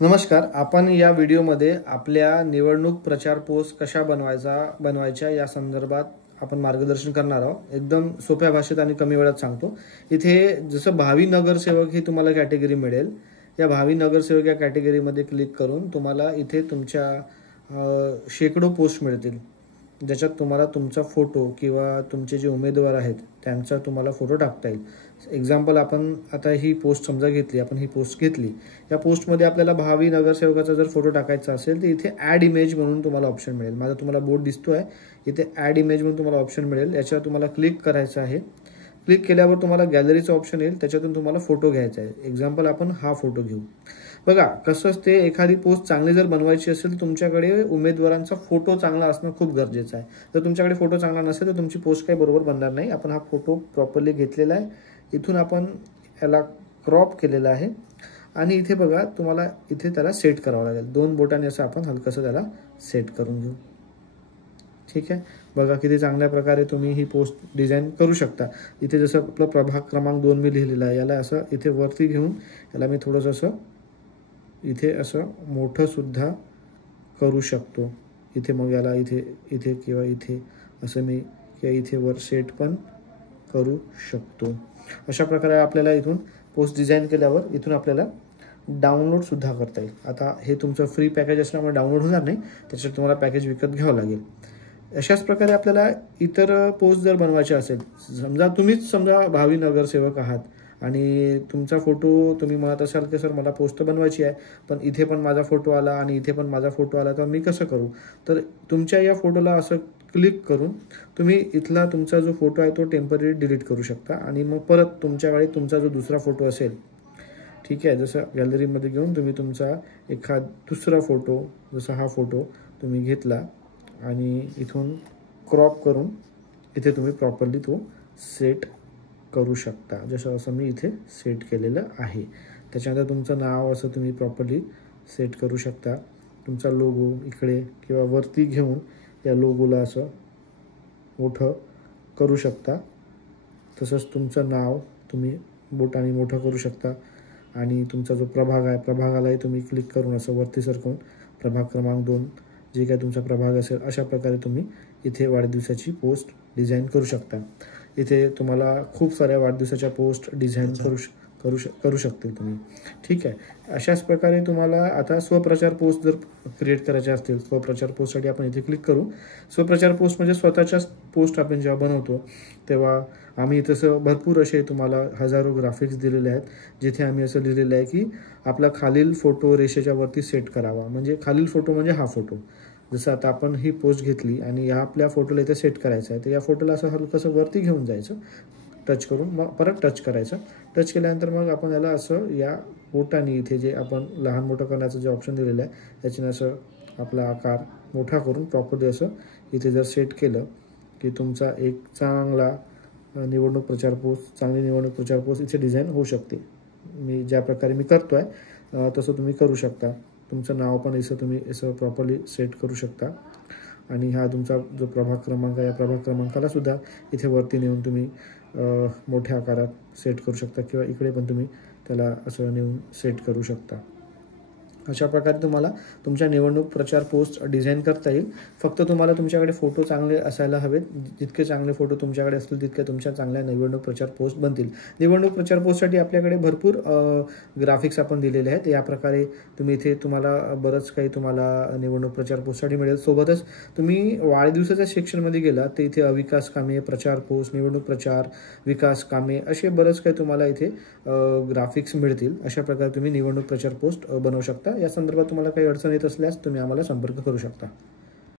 नमस्कार. आपण या व्हिडिओमध्ये आपल्या निवडणूक प्रचार पोस्ट कशा बनवायच्या या संदर्भात आपण मार्गदर्शन करणार आहोत. एकदम सोप्या भाषेत आणि कमी वेळात सांगतो. इथे जसं भावी नगरसेवक ही तुम्हाला कॅटेगरी मिळेल. या भावी नगरसेवक या कॅटेगरीमध्ये क्लिक करून तुम्हाला इथे तुमच्या शेकडो पोस्ट मिळतील, ज्याच्यात तुम्हाला तुमचा फोटो किंवा तुमचे जे उमेदवार आहेत त्यांचा तुम्हाला फोटो टाकता येईल. एक्झाम्पल आपण आता ही पोस्ट समजा घेतली, आपण ही पोस्ट घेतली. या पोस्टमध्ये आपल्याला भावी नगरसेवकाचा जर फोटो टाकायचा असेल तर इथे ॲड इमेज म्हणून तुम्हाला ऑप्शन मिळेल. माझा तुम्हाला बोर्ड दिसतोय, इथे ॲड इमेज म्हणून तुम्हाला ऑप्शन मिळेल. याच्यावर तुम्हाला क्लिक करायचं आहे. क्लिक केल्यावर तुम्हाला गॅलरीचा ऑप्शन येईल, त्याच्यातून तुम्हाला फोटो घ्यायचा आहे. एक्झाम्पल आपण हा फोटो घेऊ. बघा कसं असते, एखादी पोस्ट चांगली जर बनवायची असेल तुमच्याकडे उमेदवारांचा फोटो चांगला असणं खूप गरजेचं आहे. जर तुमच्याकडे फोटो चांगला नसेल तर तुमची पोस्ट काही बरोबर बनणार नाही. आपण हा फोटो प्रॉपरली घेतलेला आहे. इथून आपण याला क्रॉप केलेला आहे आणि इथे बघा तुम्हाला इथे त्याला सेट करावं लागेल. 2 बोटांनी असं आपण हलकंसं त्याला सेट करून घेऊ. ठीक आहे. बघा किती चांगल्या प्रकारे तुम्ही ही पोस्ट डिझाईन करू शकता. इथे जसं आपला प्रभाग क्रमांक 2 मी लिहिलेला आहे, याला असं इथे वरती घेऊन याला मी थोडंसं असं इथे असं मोठं सुद्धा करू शकतो. इथे मग याला इथे किंवा इथे असं मी किंवा इथे वर सेट पण करू शकतो. अशा प्रकारे आपल्याला इथून पोस्ट डिझाईन केल्यावर इथून आपल्याला डाउनलोड सुद्धा करता येईल. आता हे तुमचं फ्री पॅकेज असल्यामुळे डाउनलोड होणार नाही, त्याच्यात तुम्हाला पॅकेज विकत घ्यावं लागेल. अशाच प्रकारे आपल्याला इतर पोस्ट जर बनवायचे असेल, समजा भावी नगरसेवक आहात आणि तुमचा फोटो तुम्ही म्हणत असाल की सर मला पोस्ट बनवायची आहे, पण इथे पण माझा फोटो आला आणि इथे पण माझा फोटो आला, तर मी कसं करू? तर तुमच्या या फोटोला असं क्लिक करून तुम्ही इथला तुमचा जो फोटो आहे तो टेम्पररी डिलीट करू शकता आणि मग परत तुमच्याकडे तुमचा जो दुसरा फोटो असेल, ठीक आहे, जसं गॅलरीमध्ये घेऊन तुम्ही तुमचा दुसरा फोटो, जसा हा फोटो तुम्ही घेतला आणि इथून क्रॉप करून इथे तुम्ही प्रॉपरली तो सेट करू शकता. जसं असं मी इथे सेट केलेलं आहे. त्याच्यानंतर तुमचं नाव असं तुम्ही प्रॉपरली सेट करू शकता. तुमचा लोगो इकडे किंवा वरती घेऊन या लोगोला असं मोठं करू शकता. तसंच तुमचं नाव तुम्ही बोटाने मोठं करू शकता आणि तुमचा जो प्रभाग आहे प्रभागालाही तुम्ही क्लिक करून असं वरती सरकवून प्रभाग क्रमांक 2 जे काही तुमचा प्रभाग असेल अशा प्रकारे तुम्ही इथे वाढदिवसाची पोस्ट डिझाईन करू शकता. इथे तुम्हाला खूप साऱ्या वाढदिवसाच्या पोस्ट डिझाईन करू शकतील तुम्ही. ठीक आहे. अशाच प्रकारे तुम्हाला आता स्वप्रचार पोस्ट जर क्रिएट करायच्या असतील, स्वप्रचार पोस्टसाठी आपण इथे क्लिक करू. स्वप्रचार पोस्ट म्हणजे स्वतःच्याच पोस्ट आपण जेव्हा बनवतो तेव्हा आम्ही तसं भरपूर असे तुम्हाला हजारो ग्राफिक्स दिलेले आहेत, जिथे आम्ही असं लिहिलेलं आहे की आपला खालील फोटो रेषेच्या वरती सेट करावा. म्हणजे खालील फोटो म्हणजे हा फोटो. जसं आता आपण ही पोस्ट घेतली आणि या आपल्या फोटोला इथे सेट करायचं आहे, तर या फोटोला असं हलकंसं वरती घेऊन जायचं, टच करून मग परत टच करायचं. टच केल्यानंतर मग आपण याला असं या बोटाने इथे जे आपण लहान मोठं करण्याचं जे ऑप्शन दिलेलं आहे त्याच्याने असं आपला आकार मोठा करून प्रॉपरली असं इथे जर सेट केलं की तुमचा एक चांगली निवडणूक प्रचार पोस्ट इथे डिझाईन होऊ शकते. ज्या प्रकारे मी करतो आहे तसं तुम्ही करू शकता. तुमचं नाव पण तुम्ही असं प्रॉपरली सेट करू शकता आणि हा तुमचा जो प्रभाग क्रमांक आहे या प्रभाग क्रमांकाला सुद्धा इथे वरती नेऊन तुम्ही मोठ्या आकारात सेट करू शकता किंवा इकडे पण तुम्ही त्याला असं नेऊन सेट करू शकता. अशा प्रकारे तुम्हाला तुमच्या निवडणूक प्रचार पोस्ट डिझाईन करता येईल. फक्त तुम्हाला तुमच्याकडे फोटो चांगले असायला हवेत. जितके चांगले फोटो तुमच्याकडे असतील तितके तुमच्या चांगल्या निवडणूक प्रचार पोस्ट बनतील. निवडणूक प्रचार पोस्टसाठी आपल्याकडे भरपूर ग्राफिक्स आपण दिलेले आहेत. या प्रकारे तुम्ही इथे तुम्हाला बरंच काही तुम्हाला निवडणूक प्रचार पोस्टसाठी मिळेल. सोबतच तुम्ही वाढदिवसाच्या सेक्शनमध्ये गेला तर इथे अविकास कामे, प्रचार पोस्ट, निवडणूक प्रचार, विकास कामे असे बरंच काही तुम्हाला इथे ग्राफिक्स मिळतील. अशा प्रकारे तुम्ही निवडणूक प्रचार पोस्ट बनवू शकता. या संदर्भात तुम्हाला काही अडचण येत असल्यास तुम्ही आम्हाला संपर्क करू शकता.